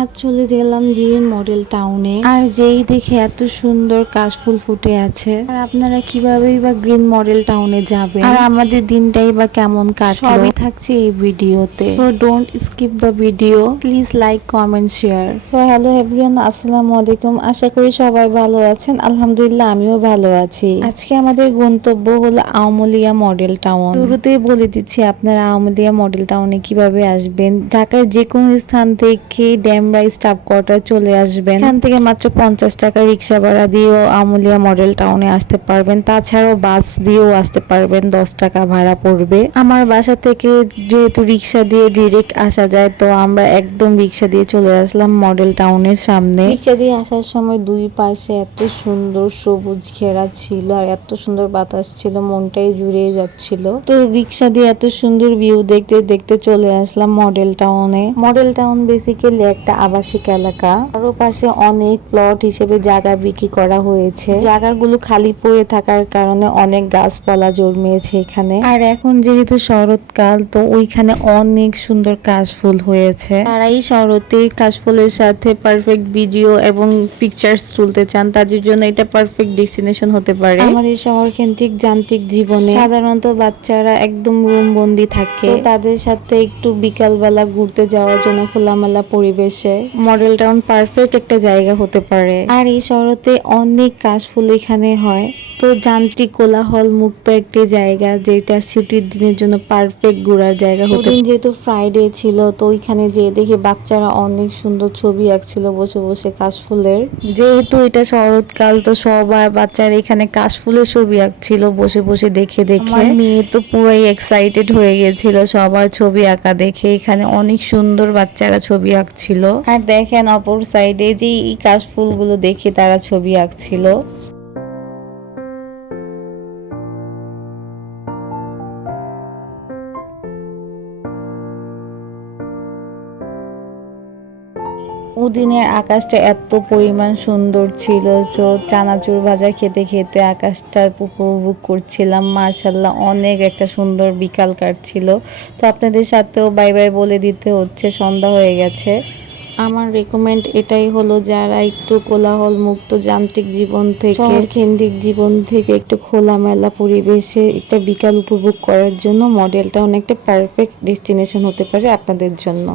আজ চলে গেলাম গ্রিন মডেল টাউনে, আর যেই দেখে এত সুন্দর কাশফুল ফুটে আছে। আর আপনারা কিভাবেই বা গ্রিন মডেল টাউনে যাবেন, আর আমাদের দিনটাই বা কেমন কাটলো, সবই থাকছে এই ভিডিওতে। So don't skip the video, please like, comment, share. So hello everyone, আসসালামু আলাইকুম। আশা করি সবাই ভালো আছেন। আলহামদুলিল্লাহ আমিও ভালো আছি। আজকে আমাদের গন্তব্য হলো আউমলিয়া মডেল টাউন। শুরুতেই বলে দিচ্ছি আপনারা আউমলিয়া মডেল টাউনে কিভাবে আসবেন। ঢাকার যে কোনো স্থান থেকে ড্যামরা স্টাফ কোয়ার্টার চলে আসবেন। এখান থেকে মাত্র 50 টাকা রিক্সা ভাড়া দিয়েও আউমলিয়া মডেল টাউনে আসতে পারবেন। তাছাড়াও বাস দিয়েও আসতে পারবেন, 10 টাকা ভাড়া পড়বে। আমার বাসা থেকে যেহেতু রিক্সা দিয়ে ডিরেক্ট আসা যায়, তো আমরা একদম রিক্সা দিয়ে চলে আসলাম মডেল টাউনের সামনে। রিক্সা দিয়ে আসার সময় দুই পাশে এত সুন্দর সবুজ ঘেরা ছিল, আর এত সুন্দর বাতাস ছিল, মনটাই জুড়ে যাচ্ছিল। তো রিক্সা দিয়ে এত সুন্দর ভিউ দেখতে দেখতে চলে আসলাম মডেল টাউনে। মডেল টাউন বেসিক্যালি একটা আবাসিক এলাকা। আরো পাশে অনেক প্লট হিসেবে জায়গা বিক্রি করা হয়েছে। জায়গাগুলো খালি পড়ে থাকার কারণে অনেক গাছপালা জন্মিয়েছে এখানে। আর এখন যেহেতু শরৎকাল, তো ওইখানে অনেক সুন্দর কাশফুল হয়েছে। আর এই শরতে কাশফুলের সাথে পারফেক্ট ভিডিও এবং পিকচার্স তুলতে চান, তাদের জন্য এটা পারফেক্ট ডেস্টিনেশন হতে পারে। আমার এই শহর কেন্দ্রিক যান্ত্রিক জীবনে সাধারণত বাচ্চারা একদম রুম বন্দি থাকে, তাদের সাথে একটু বিকালবেলা ঘুরতে যাওয়ার জন্য খোলামেলা পরিবেশে মডেল টাউন পারফেক্ট একটা জায়গা হতে পারে। আর এই শহরতে অনেক কাশফুল এখানে হয়, তো যান্ত্রিক কোলাহল মুক্ত একটি জায়গা, যেটা ছুটির দিনের জন্য পারফেক্ট ঘোরার জায়গা হতে। যেহেতু ফ্রাইডে ছিল, তো ওইখানে যেয়ে দেখি বাচ্চারা অনেক সুন্দর ছবি আঁকছিল বসে বসে কাশফুলের। যেহেতু এটা শরৎকাল, তো সবাই বাচ্চারা এখানে কাশফুলের ছবি আঁকছিল বসে বসে দেখে দেখে। আমার মেয়ে তো পুরাই এক্সাইটেড হয়ে গেছিল সবার ছবি আঁকা দেখে। এখানে অনেক সুন্দর বাচ্চারা ছবি আঁকছিল, আর দেখেন অপর সাইডে যে এই কাশফুলগুলো দেখে তারা ছবি আঁকছিল। ওদিনের আকাশটা এত পরিমাণ সুন্দর ছিল, তো চানাচুর ভাজা খেতে খেতে আকাশটা উপভোগ করছিলাম। মাশাআল্লাহ, অনেক একটা সুন্দর বিকাল কাটছিল। তো আপনাদের সাথেও বাই বাই বলে দিতে হচ্ছে, সন্ধ্যা হয়ে গেছে। আমার রেকমেন্ড এটাই হলো, যারা একটু কোলাহল মুক্ত যান্ত্রিক জীবন থেকে, শহর কেন্দ্রিক জীবন থেকে একটু খোলামেলা পরিবেশে একটা বিকাল উপভোগ করার জন্য মডেল টাউন একটা পারফেক্ট ডেস্টিনেশন হতে পারে আপনাদের জন্য।